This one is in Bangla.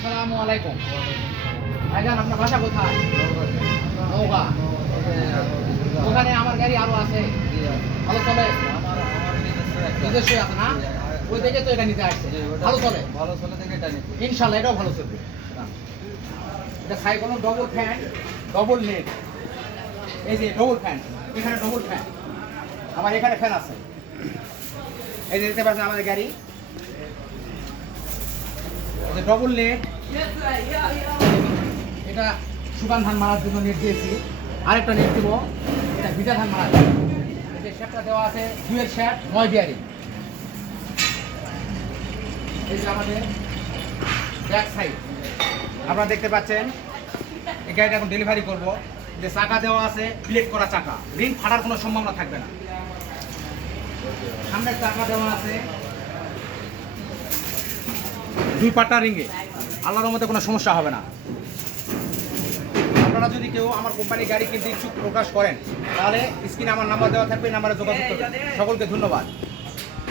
আসসালামু আলাইকুম। ভাইজান আপনার বাসা কোথায়? নওগাঁ। ওখানে আমার গাড়ি আরো আছে, ভালো চলে? নিজস্বই আছে না? ওই দেখে তো এটা নিতে আসছে। ভালো চলে? ভালো চলে থেকে এটা নিতে। ইনশাল্লাহ এটাও ভালো চলবে। এটা cyclone double fan, double net. এই যে ডবল ফ্যান, এখানে ডবল ফ্যান, আবার এখানে ফ্যান আছে। এই যে দেখতে পাচ্ছেন আমাদের গাড়ি, ডবল নেট। এটা সুগান ধান মারার জন্য নেট দিয়েছি, আরেকটা নেট দেবো, এটা ভিজা ধান মারার জন্য। এই যে শ্যাপটা দেওয়া আছে, দুয়ের শ্যাপ, 9 বিয়ারিং। এই যে আমাদের ব্যাক সাইড আপনারা দেখতে পাচ্ছেন, এই গাড়িটা এখন ডেলিভারি করব। যে চাকা দেওয়া আছে, প্লেট করা চাকা, রিং ফাটার কোনো সম্ভাবনা থাকবে না। সামনের চাকা দেওয়া আছে 2 পাটা রিঙে, আল্লাহর মধ্যে কোনো সমস্যা হবে না। আপনারা যদি কেউ আমার কোম্পানির গাড়ি কিনতে ইচ্ছুক প্রকাশ করেন, তাহলে স্ক্রিনে আমার নাম্বার দেওয়া থাকবে, এই নাম্বারে যোগাযোগ করবেন। সকলকে ধন্যবাদ।